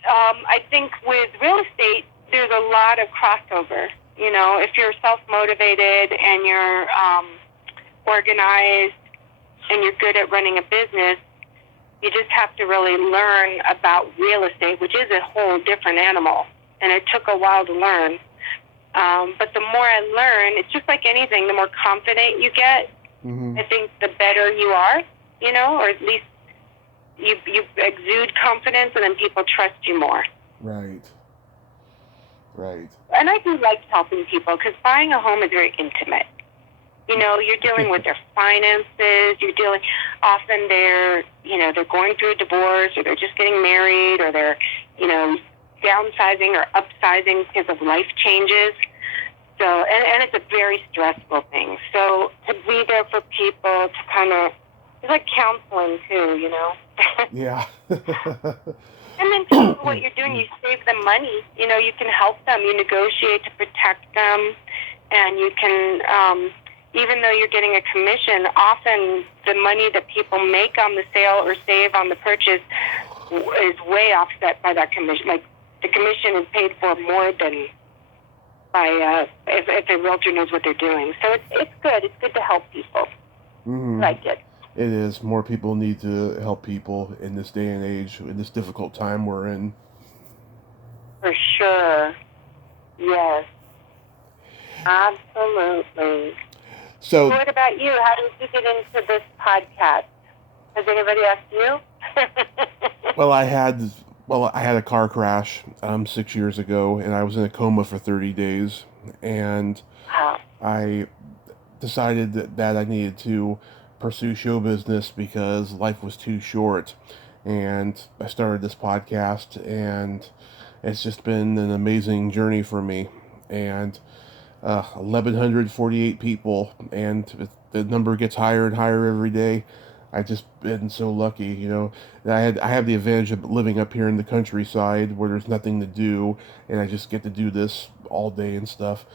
I think with real estate, there's a lot of crossover. If you're self-motivated and you're organized and you're good at running a business, you just have to really learn about real estate, which is a whole different animal. And it took a while to learn. But the more I learn, it's just like anything, the more confident you get, I think the better you are, or at least you exude confidence, and then people trust you more. Right. And I do like helping people because buying a home is very intimate. You're dealing with their finances. Often they're going through a divorce, or they're just getting married, or they're, downsizing or upsizing because of life changes. So, and it's a very stressful thing. So to be there for people, to it's like counseling too, Yeah. And then too, what you're doing, you save them money. You can help them. You negotiate to protect them, and you can, even though you're getting a commission, often the money that people make on the sale or save on the purchase is way offset by that commission. Like, the commission is paid for more than by if a realtor knows what they're doing. So it's good. It's good to help people. I like it. It is. More people need to help people in this day and age, in this difficult time we're in. For sure. Yes. Absolutely. So, what about you? How did you get into this podcast? Has anybody asked you? Well, I had a car crash 6 years ago, and I was in a coma for 30 days, and I decided that I needed to pursue show business because life was too short, and I started this podcast, and it's just been an amazing journey for me, and 1,148 people, and the number gets higher and higher every day. I've just been so lucky, I have the advantage of living up here in the countryside where there's nothing to do, and I just get to do this all day and stuff.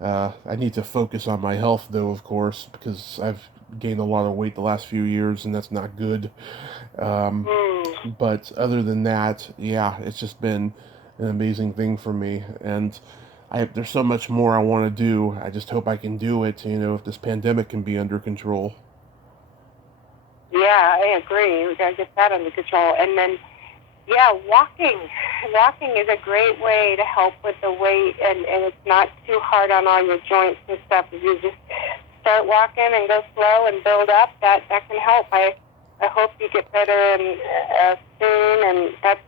I need to focus on my health, though, of course, because I've gained a lot of weight the last few years, and that's not good. But other than that, yeah, it's just been an amazing thing for me, and there's so much more I want to do. I just hope I can do it, if this pandemic can be under control. Yeah, I agree. We gotta get that under control. And then, walking. Walking is a great way to help with the weight, and it's not too hard on all your joints and stuff. If you just start walking and go slow and build up, that can help. I hope you get better and soon. And that's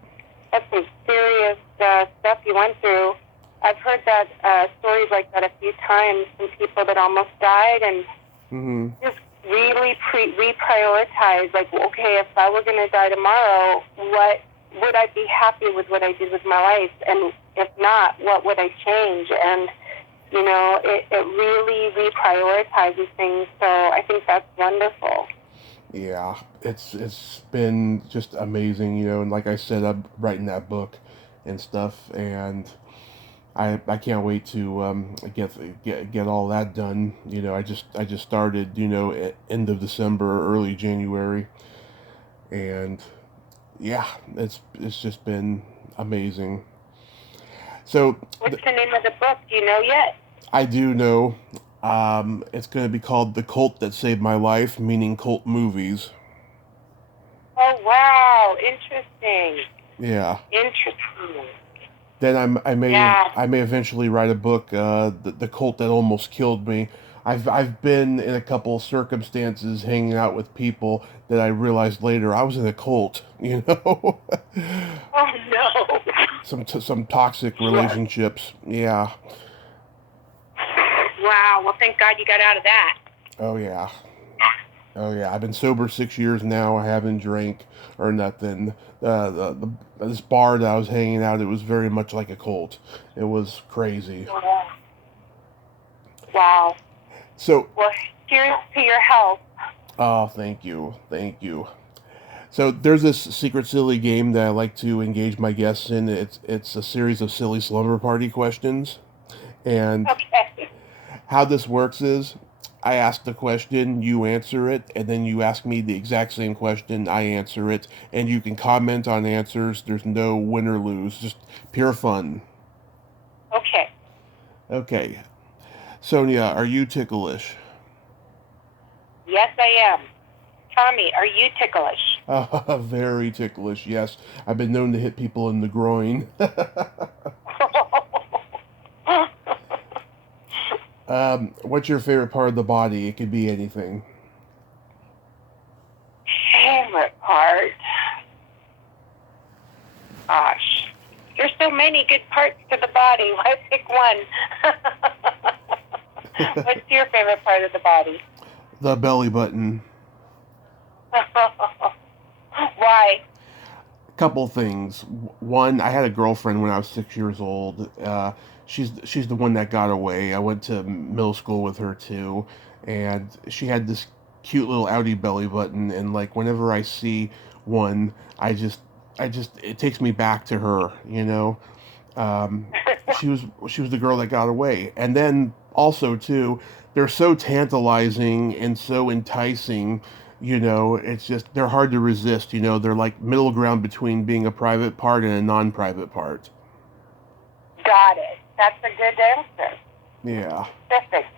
some serious stuff you went through. I've heard that stories like that a few times from people that almost died, and just really reprioritize, like, okay, if I were going to die tomorrow, what would I be happy with what I did with my life? And if not, what would I change? And, it really reprioritizes things. So I think that's wonderful. Yeah, it's been just amazing, and like I said, I'm writing that book and stuff, and I can't wait to get all that done. I just started, end of December, early January, and yeah, it's just been amazing. So What's the name of the book? Do you know yet? I do know. It's going to be called The Cult That Saved My Life, meaning cult movies. Oh, wow. Interesting. Yeah. Interesting. Then I may Yeah. I may eventually write a book, the Cult That Almost Killed Me. I've been in a couple of circumstances hanging out with people that I realized later I was in a cult. Oh, no. Some toxic relationships. Yeah. Wow. Well, thank God you got out of that. Oh yeah. Oh yeah. I've been sober 6 years now. I haven't drank or nothing. This bar that I was hanging out, it was very much like a cult. It was crazy. Wow. So. Well, cheers to your health. Oh, thank you. Thank you. So there's this secret silly game that I like to engage my guests in. It's a series of silly slumber party questions. And okay. How this works is I ask the question, you answer it, and then you ask me the exact same question, I answer it, and you can comment on answers. There's no win or lose, just pure fun. Okay. Okay. Sonia, are you ticklish? Yes, I am. Tommy, are you ticklish? Very ticklish, yes. I've been known to hit people in the groin. What's your favorite part of the body? It could be anything. Favorite part? Gosh. There's so many good parts to the body. Why pick one? What's your favorite part of the body? The belly button. Why? Couple things. One, I had a girlfriend when I was 6 years old. She's the one that got away. I went to middle school with her too, and she had this cute little outie belly button. And like whenever I see one, I just it takes me back to her. Um, she was the girl that got away. And then also too, they're so tantalizing and so enticing. It's just they're hard to resist. They're like middle ground between being a private part and a non-private part. Got it. That's a good answer. Yeah. Perfect.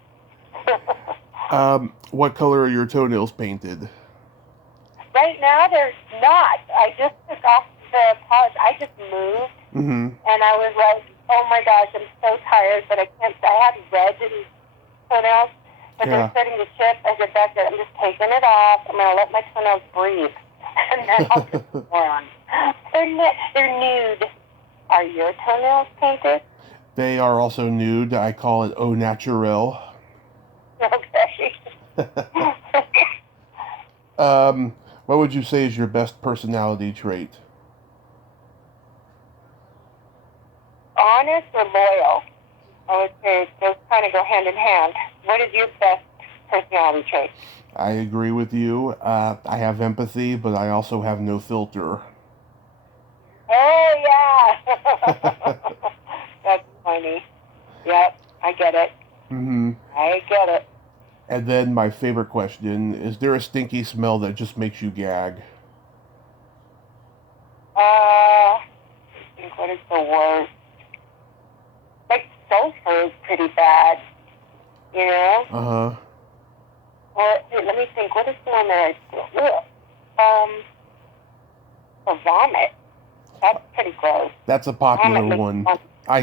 What color are your toenails painted? Right now, there's not. I just took off the polish. I just moved, and I was like, oh my gosh, I'm so tired, but I can't. I had red in toenails, but they're starting to chip. I said, that's it. I'm just taking it off. I'm going to let my toenails breathe, and then I'll put more on. They're nude. Are your toenails painted? They are also nude. I call it au naturel. Okay. What would you say is your best personality trait? Honest or loyal? I would say those kind of go hand in hand. What is your best personality trait? I agree with you. I have empathy, but I also have no filter. Oh, yeah. That's funny. Yep, I get it. I get it. And then my favorite question, is there a stinky smell that just makes you gag? I think what is the worst? Like sulfur is pretty bad, Uh-huh. Or, let me think, what is the one that or vomit. That's pretty gross. That's a popular one. I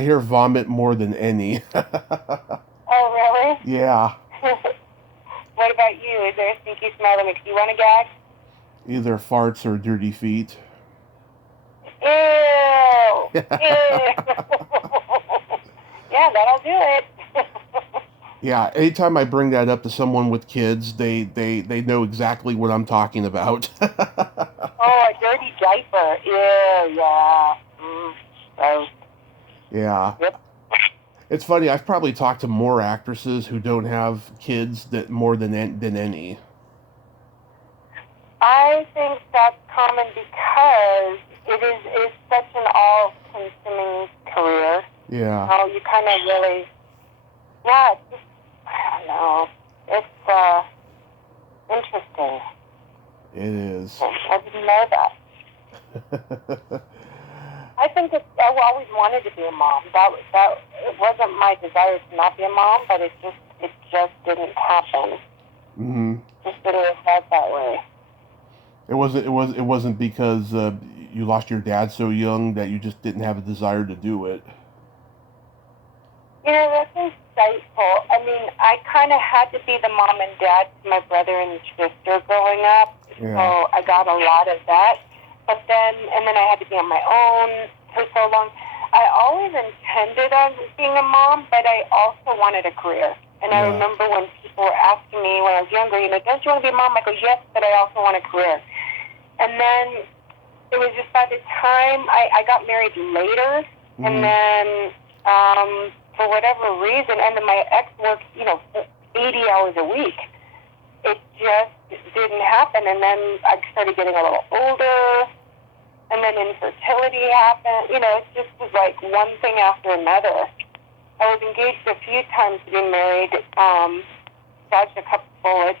hear vomit more than any. Oh, really? Yeah. What about you? Is there a stinky smell that makes you want to gag? Either farts or dirty feet. Ew! Ew! Yeah, that'll do it. Yeah, anytime I bring that up to someone with kids, they know exactly what I'm talking about. Oh, a dirty diaper. Ew, yeah. Gross. Yeah. Yep. It's funny, I've probably talked to more actresses who don't have kids that more than any. I think that's common because it's such an all-consuming career. Yeah, You kind of really, yeah, it's just, I don't know. It's interesting. it is. I didn't know that. I think I always wanted to be a mom. That it wasn't my desire to not be a mom, but it just didn't happen. Hmm. Just didn't work out that way. It wasn't because you lost your dad so young that you just didn't have a desire to do it. That's insightful. I mean, I kind of had to be the mom and dad to my brother and sister growing up, so Yeah. I got a lot of that. But then I had to be on my own for so long. I always intended on being a mom, but I also wanted a career. And I Yeah. remember when people were asking me when I was younger, don't you want to be a mom? I go, yes, but I also want a career. And then it was just by the time I got married later, and Hmm. then for whatever reason, and then my ex worked, 80 hours a week. It just didn't happen. And then I started getting a little older, and then infertility happened. It just was like one thing after another. I was engaged a few times to be married, dodged a couple bullets,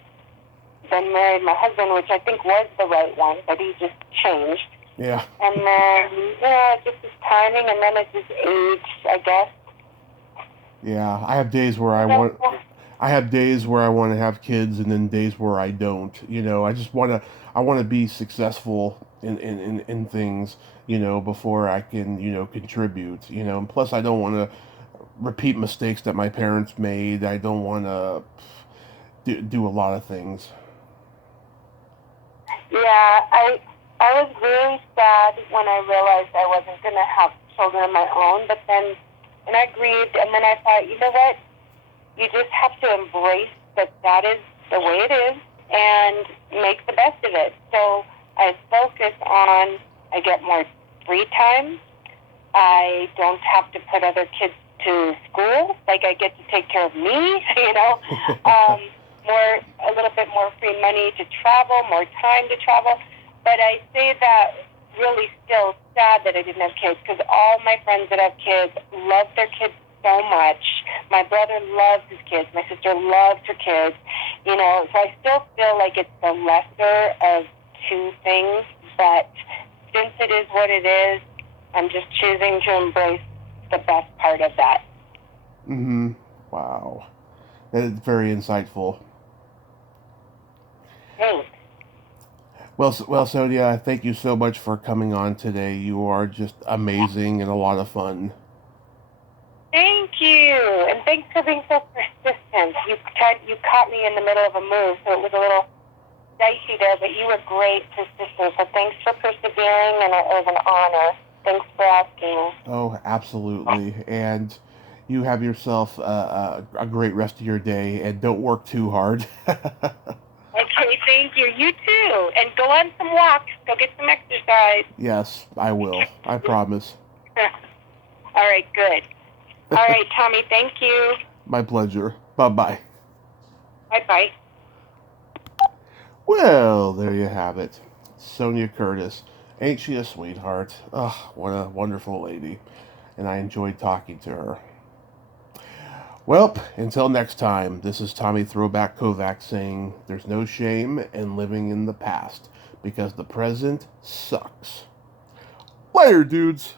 then married my husband, which I think was the right one, but he just changed. Yeah. And then, just his timing, and then it's his age, I guess. Yeah. I have days where I want to have kids, and then days where I don't. I want to be successful in things. Before I can contribute. And plus I don't want to repeat mistakes that my parents made. I don't want to do a lot of things. Yeah, I was really sad when I realized I wasn't going to have children of my own, but then, and I grieved, and then I thought, you know what? You just have to embrace that is the way it is and make the best of it. So I focus on, I get more free time. I don't have to put other kids to school. Like I get to take care of me, a little bit more free money to travel, more time to travel. But I say that really still sad that I didn't have kids because all my friends that have kids love their kids so much. My brother loves his kids. My sister loves her kids. So I still feel like it's the lesser of two things. But since it is what it is, I'm just choosing to embrace the best part of that. Hmm. Wow. That is very insightful. Thanks. Well, Sonia, thank you so much for coming on today. You are just amazing and a lot of fun. Thank you, and thanks for being so persistent. You caught me in the middle of a move, so it was a little dicey there, but you were great persistent. So thanks for persevering, and it was an honor. Thanks for asking. Oh, absolutely. And you have yourself a great rest of your day, and don't work too hard. Okay, thank you. You too, and go on some walks. Go get some exercise. Yes, I will. I promise. All right, good. All right, Tommy, thank you. My pleasure. Bye-bye. Bye-bye. Well, there you have it. Sonia Curtis. Ain't she a sweetheart? Ugh, what a wonderful lady. And I enjoyed talking to her. Well, until next time, this is Tommy Throwback Kovac saying there's no shame in living in the past because the present sucks. Later, dudes.